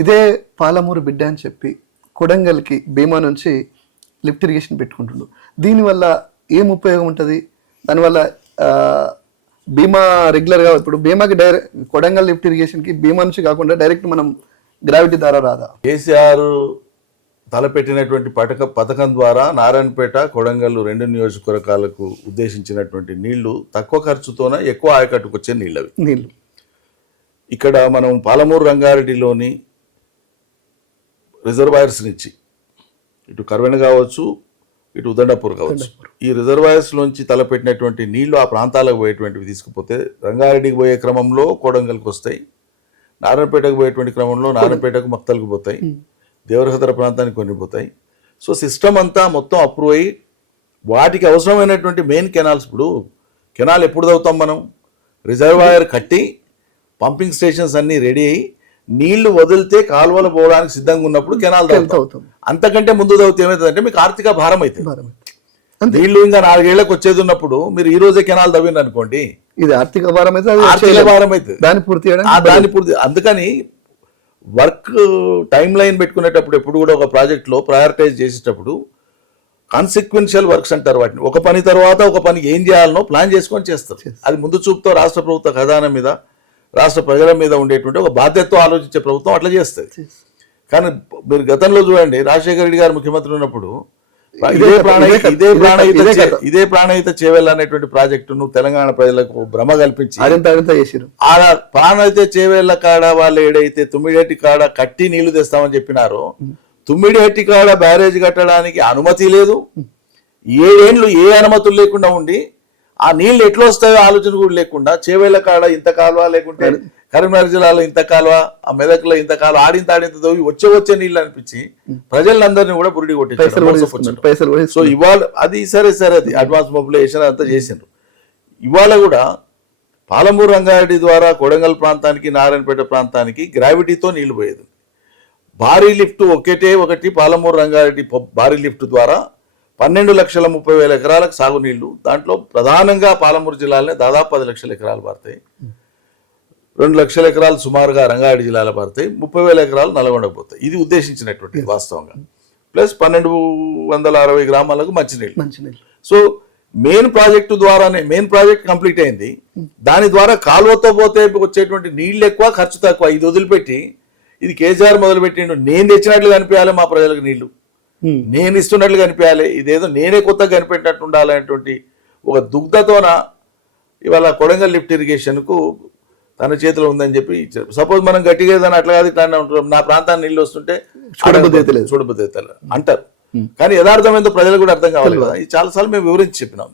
ఇదే పాలమూరు బిడ్డ అని చెప్పి కొడంగల్కి భీమా నుంచి లిఫ్ట్ ఇరిగేషన్ పెట్టుకుంటుండు. దీనివల్ల ఏం ఉపయోగం ఉంటుంది? దానివల్ల భీమా రెగ్యులర్గా ఇప్పుడు భీమాకి డైరెక్ట్ కొడంగల్ లిఫ్ట్ ఇరిగేషన్కి భీమా నుంచి కాకుండా డైరెక్ట్ మనం గ్రావిటీ ద్వారా రాదా? కేసీఆర్ తలపెట్టినటువంటి పథక పథకం ద్వారా నారాయణపేట కొడంగల్ రెండు నియోజకవర్గాలకు ఉద్దేశించినటువంటి నీళ్ళు తక్కువ ఖర్చుతోనే ఎక్కువ ఆయకట్టుకు వచ్చే నీళ్ళు అవి నీళ్ళు ఇక్కడ మనం పాలమూరు రంగారెడ్డిలోని రిజర్వాయర్స్ నుంచి ఇటు కర్వెన కావచ్చు ఇటు ఉదండపూర్ కావచ్చు. ఈ రిజర్వాయర్స్ నుంచి తలపెట్టినటువంటి నీళ్ళు ఆ ప్రాంతాలకు పోయేటువంటివి తీసుకుపోతే రంగారెడ్డికి పోయే క్రమంలో కోడంగల్కి వస్తాయి. నారాయణపేటకు పోయేటువంటి క్రమంలో నారాయణపేటకు మక్తలకు పోతాయి. దేవరహదర ప్రాంతానికి కొన్ని పోతాయి. సో సిస్టమ్ అంతా మొత్తం అప్రూవ్ అయ్యి వాటికి అవసరమైనటువంటి మెయిన్ కెనాల్స్ ఇప్పుడు కెనాల్ ఎప్పుడు తవ్వుతాం మనం? రిజర్వాయర్ కట్టి పంపింగ్ స్టేషన్స్ అన్ని రెడీ అయ్యి నీళ్ళు వదిలితే కాలువలు పోవడానికి సిద్ధంగా ఉన్నప్పుడు కెనాల్ తవ్వుతాం అంతకంటే ముందు తవ్వుతే ఏమవుతుందంటే మీకు ఆర్థిక భారం అవుతుంది. అంతే. నీళ్ళు ఇంకా నాలుగేళ్ళకు వచ్చేది ఉన్నప్పుడు మీరు ఈ రోజే కెనాల్ తవ్వింది అనుకోండి. ఇది ఆర్థిక భారం అయితే అది ఆర్థిక. భారం అవుతుంది దాన్ని పూర్తి దాని పూర్తి అందుకని వర్క్ టైం లైన్ పెట్టుకునేటప్పుడు ఎప్పుడు కూడా ఒక ప్రాజెక్ట్లో ప్రయారిటైజ్ చేసేటప్పుడు కాన్సిక్వెన్షియల్ వర్క్స్ అంటారు వాటిని. ఒక పని తర్వాత ఒక పని ఏం చేయాలనో ప్లాన్ చేసుకొని చేస్తారు. అది ముందు చూపుతో రాష్ట్ర ప్రభుత్వ ఖజానా మీద రాష్ట్ర ప్రజల మీద ఉండేటువంటి ఒక బాధ్యతతో ఆలోచించే ప్రభుత్వం అట్లా చేస్తుంది. కానీ మీరు గతంలో చూడండి రాజశేఖర రెడ్డి గారు ముఖ్యమంత్రి ఉన్నప్పుడు ఇదే ప్రాణహిత ఇదే ప్రాణహిత ఇదే ప్రాణహిత చేవెళ్ళ అనేటువంటి ప్రాజెక్టును తెలంగాణ ప్రజలకు భ్రమ కల్పించి చేసిరు ఆ ప్రాణైతే చేవేళ్ళ కాడ వాళ్ళు ఏడైతే తుమ్మిడేటి కాడ కట్టి నీళ్ళు తెస్తామని చెప్పినారో తుమ్మిడేటి కాడ బ్యారేజ్ కట్టడానికి అనుమతి లేదు. ఏడేండ్లు ఏ అనుమతులు లేకుండా ఉండి ఆ నీళ్ళు ఎట్లా వస్తాయో ఆలోచన కూడా లేకుండా చేవేళ్ళ కాడ ఇంత కాలువ లేకుంటే కరీంనగర్ జిల్లాలో ఇంత కాలువ ఆ మెదక్లో ఇంత కాలువ ఆడింత ఆడింత తవ్వి వచ్చే వచ్చే నీళ్ళు అనిపించి ప్రజలందరినీ కూడా బురిడి కొట్టించారు సో ఇవాళ అది సరే సరే అది అడ్వాన్స్ మొబిలైజేషన్ అంతా చేసిండ్రు. ఇవాళ కూడా పాలమూరు రంగారెడ్డి ద్వారా కొడంగల్ ప్రాంతానికి నారాయణపేట ప్రాంతానికి గ్రావిటీతో నీళ్ళు పోయేది. భారీ లిఫ్ట్ ఒకటే ఒకటి పాలమూరు రంగారెడ్డి భారీ లిఫ్ట్ ద్వారా పన్నెండు లక్షల ముప్పై వేల ఎకరాలకు సాగునీళ్ళు. దాంట్లో ప్రధానంగా పాలమూరు జిల్లాలోనే దాదాపు పది లక్షల ఎకరాలు పడతాయి రెండు లక్షల ఎకరాలు సుమారుగా రంగారెడ్డి జిల్లాలో పడతాయి ముప్పై వేల ఎకరాలు నల్గొండకు పోతాయి. ఇది ఉద్దేశించినటువంటి వాస్తవంగా. ప్లస్ పన్నెండు వందల అరవై గ్రామాలకు మంచినీళ్ళు. మంచి నీళ్ళు సో మెయిన్ ప్రాజెక్టు ద్వారానే మెయిన్ ప్రాజెక్ట్ కంప్లీట్ అయింది. దాని ద్వారా కాలువతో పోతే వచ్చేటువంటి నీళ్ళు ఎక్కువ ఖర్చు తక్కువ. ఇది వదిలిపెట్టి ఇది కేసీఆర్ మొదలుపెట్టిండు. నేను తెచ్చినట్లు కనిపించాలి మా ప్రజలకు నీళ్ళు. నేను ఇస్తున్నట్లు కనిపించాలి ఇదేదో నేనే కొత్తగా కనిపెట్టినట్టు ఉండాలనేటువంటి ఒక దుగ్ధతోన ఇవాళ కొడంగల్ లిఫ్ట్ ఇరిగేషన్కు తన చేతిలో ఉందని చెప్పి ఇచ్చారు. సపోజ్ మనం గట్టిగా ఏదైనా అట్లా కాదు ఇట్లా అంటున్నాం నా ప్రాంతాన్ని నీళ్ళు వస్తుంటే చూడబుద్ధి. చూడబుద్ధి లేదు. అంటారు. కానీ యథార్థం ఏందో ప్రజలకు కూడా అర్థం కావాలి కదా. ఇది చాలాసార్లు మేము వివరించి చెప్పినాం.